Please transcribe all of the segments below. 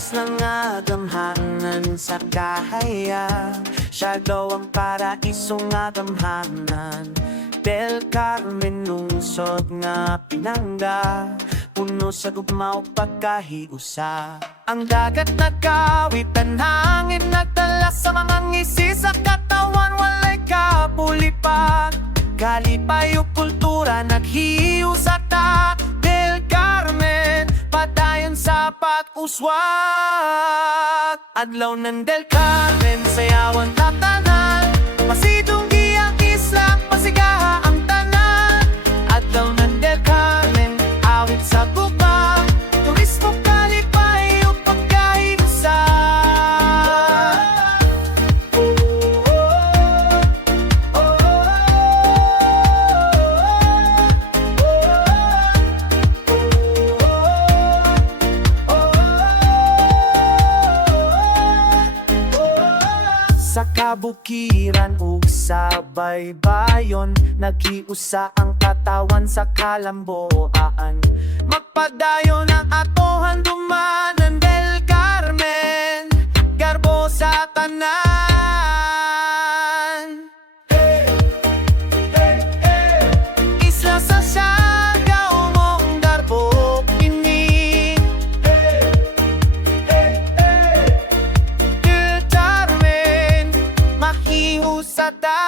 Islang agamhanan sa kahaya, siya daw ang paraisong agamhanan. Del Carmen lungsod nga pinangga, puno sa gugmaw pagkahiusa. Ang dagat nagkawitan, hangin nagdala sa mga ngisi, sa katawan walay kapulipan. Kalipay o kultura naghiu sa ta Del Carmen, padayon sa pag-uswag. Adlaw ng Del Carmen, sayawan tatanan, pasidong giyang isla, pasigaha ang tanan. Adlaw ng Del Carmen, awit sa guba, turismo kalipay o pagkahinusa. Sa kabukiran ug sa baybayon, naghiusa ang katawan sa kalamboan. Magpadayon ang atohan dumanan Del Carmen, garbo sa tanan. Isla sa Siargao mong garbo kini. Del Carmen, mahihu sa ta.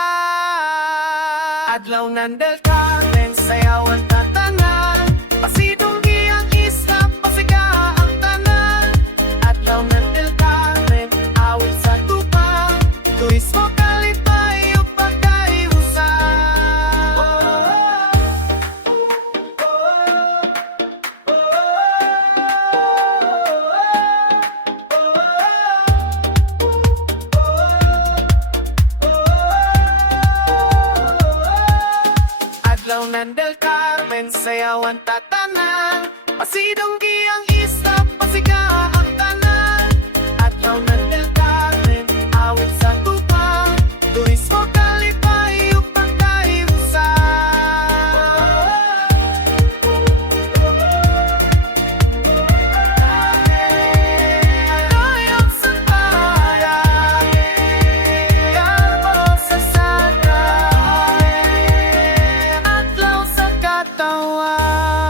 Adlaw ng Del Carmen, sayawan tatanan, pasidong giyang isla, pasigaha ang tanan. Adlaw ng Del Carmen, awit sa tupa, turismo kalipay o pagkahiusa. Adlaw ng Del Carmen, sayawan tatanan, pasidong giyang isla, pasigaha ang tanan. Adlaw ng Del Carmen, awit sa tupa, turismo kalipay o pagkahiusa. Dayon sa bayan, garbo sa sada, adlaw sa katawan.